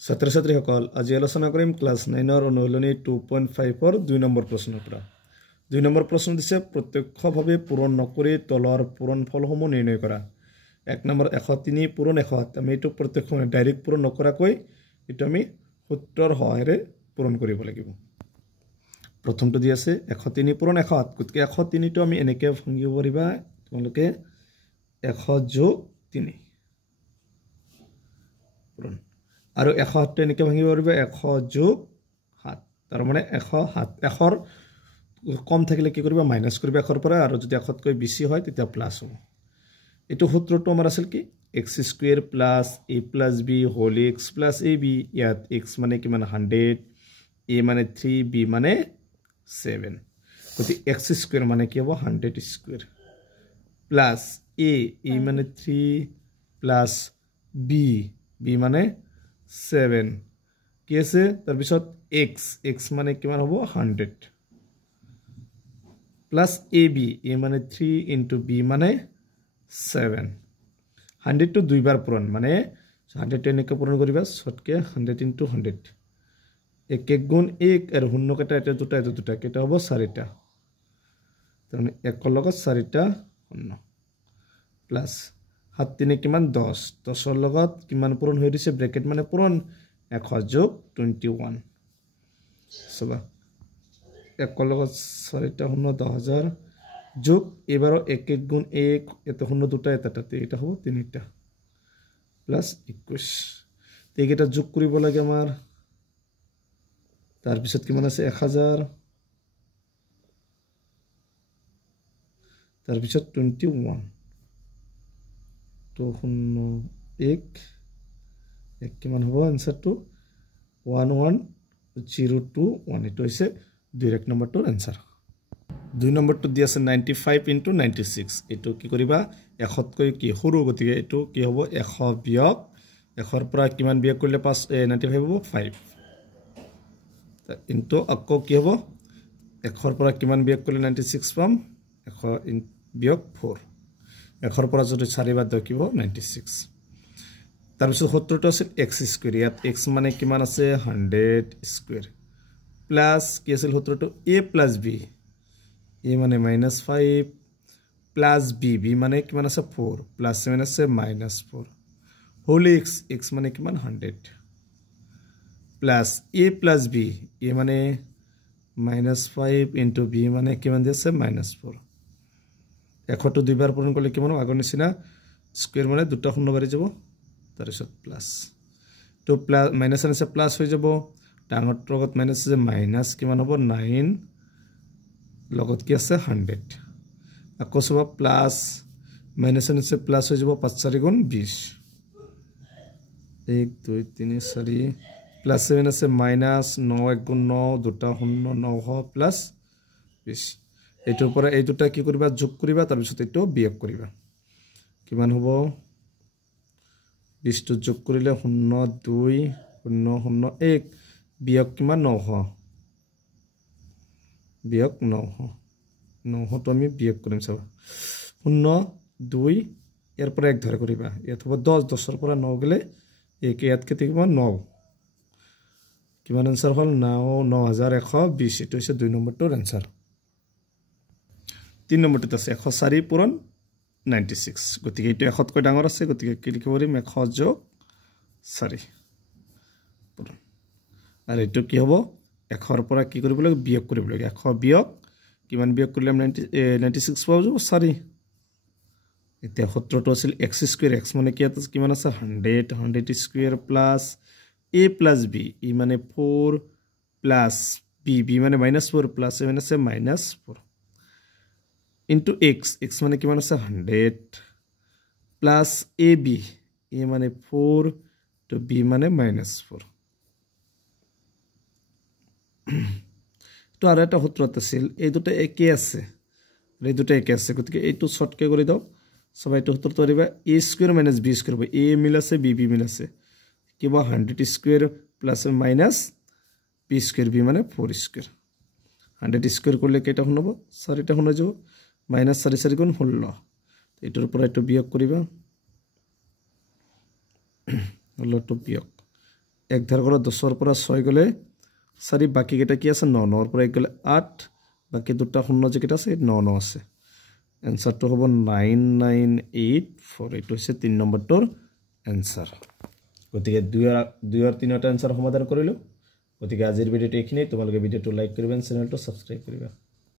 ছাত্ৰ ছাত্ৰীসকল আজি আলোচনা কৰিম ক্লাছ 9 ৰ অনুশীলনী 2.5 ৰ 2 নম্বৰ প্ৰশ্নৰ পৰা 2 নম্বৰ প্ৰশ্ন দিছে প্ৰত্যক্ষভাৱে পূৰণ নকৰি তলৰ পূৰণফলসমূহ নিৰ্ণয় কৰা 1 নম্বৰ 103 পূৰণ 107 আমি এটো প্ৰত্যক্ষভাৱে ডাইৰেক্ট পূৰণ নকৰাকৈ এটো আমি সূত্ৰৰ সহায়েৰে পূৰণ কৰিব লাগিব প্ৰথমটো দি আছে 103 পূৰণ 107 গতিকে 103 টো আমি এনেকৈ ভাঙিব পাৰিবা তোমালোকে 100 যোগ 3 পূৰণ আৰু 107 টো এনেকৈ ভাঙিব পাৰিবা 100 যোগ 7 তাৰ মানে 107 100 কম থাকিলে কি কৰিবা মাইনাস কৰিবা 100 পৰা আৰু যদি 100 কৈ বেছি হয় তেতিয়া প্লাস হ'ব এটো সূত্ৰটো আমাৰ আছিল কি x² + a + b whole x + ab ইয়াত x মানে কিমান 100 a মানে 3 b মানে 7 গতি x² মানে কি হ'ব 100² প্লাস a মানে 3 প্লাস b মানে 7 কি আছে তাৰ পিছত x মানে কিমান হ'ব 100 প্লাস ab a মানে 3 into b মানে 7 100 টো দুইবাৰ পূৰণ মানে 100 টো এনেকৈ পূৰণ কৰিবা শৰ্টকে 100 into 100 1 গুণ 1 আৰু শূন্য কেটা এটা দুটা কেটা হ'ব 4টা তাৰমানে 1 ৰ লগত 4টা শূন্য প্লাস 7 3 কিমান 10 10 ৰ লগত কিমান পূৰণ হৈ দিছে ব্ৰেকেট মানে পূৰণ 100 যোগ 21 সবা 1 ৰ লগত 4টা শূন্য 10000 যোগ এবাৰো 1 গুণ 1 এটা শূন্য দুটা এটা হ'ব 3টা প্লাস 21 এইকেইটা যোগ কৰিব লাগে আমাৰ তাৰ পিছত কিমান আছে 1000 তাৰ পিছত 21 তো শূন্য 1 কিমান হ'ব আনসাৰটো 11021 এটো হৈছে ডাইৰেক্ট নম্বৰটোৰ আনসাৰ 2 নম্বৰটো দি আছে 95 into 96 এটো কি কৰিবা 100 কৈ কি সৰু গতিকে এটো কি হ'ব 100 বিয়োগ 100 ৰ পৰা কিমান বিয়োগ কৰিলে 95 হ'ব 5 ইনটু আকৌ কি হ'ব 100 ৰ পৰা কিমান বিয়োগ কৰিলে 96 পাম 100 বিয়োগ 4 100 ৰ পৰা যদি 4 বাদ দিও কি হ'ব 96 তাৰ পিছত সূত্ৰটো আছে x² ইয়াত x মানে কিমান আছে 100² প্লাস কি আছিল সূত্ৰটো a + b a মানে -5 প্লাস b মানে কিমান আছে 4 প্লাস 7 আছে -4 হোল x মানে কিমান 100 প্লাস a + b a মানে -5 into b মানে কিমান আছে -4 100 টো দুইবাৰ পূৰণ কৰিলে কিমান আগৰ নিচিনা স্কয়াৰ মানে দুটা শূন্য বাঢ়ি যাব তাৰ পিছত প্লাস তো প্লাস মাইনাস আছে প্লাস হৈ যাব ডাঙৰ লগত মাইনাস আছে মাইনাস কিমান হ'ব 9 লগত কি আছে 100 আকৌ সব প্লাস মাইনাস আছে প্লাস হৈ যাব 5 4 গুণ 20 1 2 3 4 প্লাস 7 আছে মাইনাস 9 1 গুণ 9 দুটা শূন্য 9 প্লাস 20 এটোৰ পৰা এই দুটা কি কৰিবা যোগ কৰিবা তাৰ পিছত এটো বিয়োগ কৰিবা কিমান হ'ব 20 টো যোগ কৰিলে 0 2 0 0 1 বিয়োগ কিমান 900 বিয়োগ 900 তো আমি বিয়োগ কৰিম চাবা 0 2 এৰ পৰা 1 ধৰে কৰিবা ইয়াত হ'ব 10 10 ৰ পৰা 9 গলে 1 ইয়াত কেতে কিমান 9 কিমান আনসাৰ হল 9120 এটো হৈছে 2 নম্বৰটোৰ আনসাৰ 3 নম্বৰটো আছে 104 পূৰণ 96 গতিকে এটো 100 কৈ ডাঙৰ আছে গতিকে কি লিখিব পাৰিম 100 যোগ 4 পূৰণ আৰু এটো কি হ'ব 100 ৰ পৰা কি কৰিব লাগে বিয়োগ কৰিব লাগে 100 বিয়োগ কিমান বিয়োগ কৰিলে 96 পাব যাব 4 এতিয়া সূত্ৰটো আছিল x² x মানে কি আছে কিমান আছে 100² প্লাস a + b e মানে 4 প্লাস b মানে -4 প্লাস 7 আছে -4 into x মানে কিমান আছে 100 প্লাস ab a মানে 4 তো b মানে -4 তো আৰু এটা সূত্ৰ আছিল এই দুটা একে আছে গতিকে এইটো শৰ্টকে কৰি দাও সবাই এইটো সূত্ৰটো কৰিবা a² - b² হ'ব a মিল আছে b মিল আছে কিবা 100² প্লাস মাইনাস b² b মানে 4² 100² কৰিলে কেইটা শুন হ'ব 4টা শুন যাব -4 4 গুণ 16 এটোৰ পৰা এটো বিয়োগ কৰিবা 16 টো বিয়োগ 1 ধাৰ কৰা 10ৰ পৰা 6 গ'লে 4 বাকি কেইটা কি আছে 9 9ৰ পৰা 1 গ'লে 8 বাকি দুটা শূন্য যেটা আছে 9 9 আছে এনসারটো হ'ব 9984 এইটো হৈছে 3 নম্বৰটোৰ এনসাৰ গতিকে 2 আৰ 3 টা এনসাৰ সমাধান কৰিলো গতিকে আজিৰ ভিডিওটো এইখিনি তোমালোকে ভিডিওটো লাইক কৰিবা চেনেলটো সাবস্ক্ৰাইব কৰিবা